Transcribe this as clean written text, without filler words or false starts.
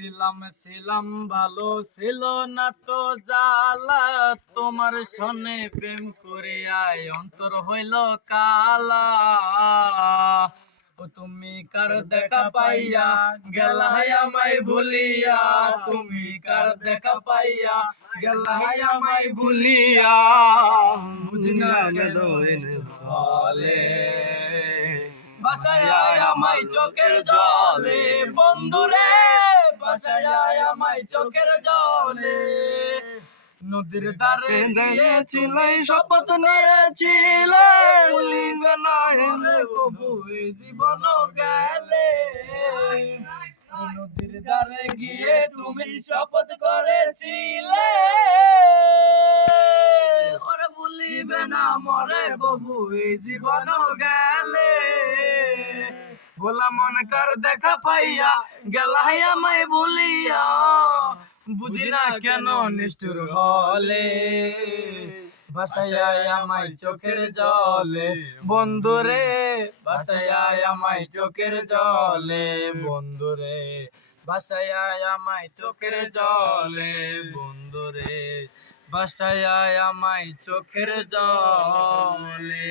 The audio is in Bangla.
ছিলাম ভালো ছিল না তো জ্বালা, তোমার সনে প্রেম করে আয় অন্তর হইল কালা। ও তুমি কার দেখা পাইয়া গেলাই আমায় ভুলিয়া, তুমি কার দেখা পাইয়া গেলাই আমায় ভুলিয়া, বুঝি না কেন হলে বাসায় আমায় চোখের জলে বন্ধুরে, বাসায় আমায় চোখের জলে। নদীর ধারে দিয়েছিলে শপথ নিয়েছিলে, ভুলিবে না এলে কবু এই জীবন গেলে। নদীর ধারে গিয়ে তুমি শপথ করেছিলে, ওরে ভুলিবে না মরে কবু এই জীবন গেলে। ভোলা মন কার দেখা পাইয়া গেলাই আমায় ভুলিয়া, বুঝি না কেন নিষ্ঠুর হলে বাসায় আমায় চোখের জলে বন্ধুরে, বাসায় আমায় চোখের জলে বন্ধুরে, বাসায় আমায় চোখের জলে বন্ধুরে, বাসায় আমায় চোখের জলে।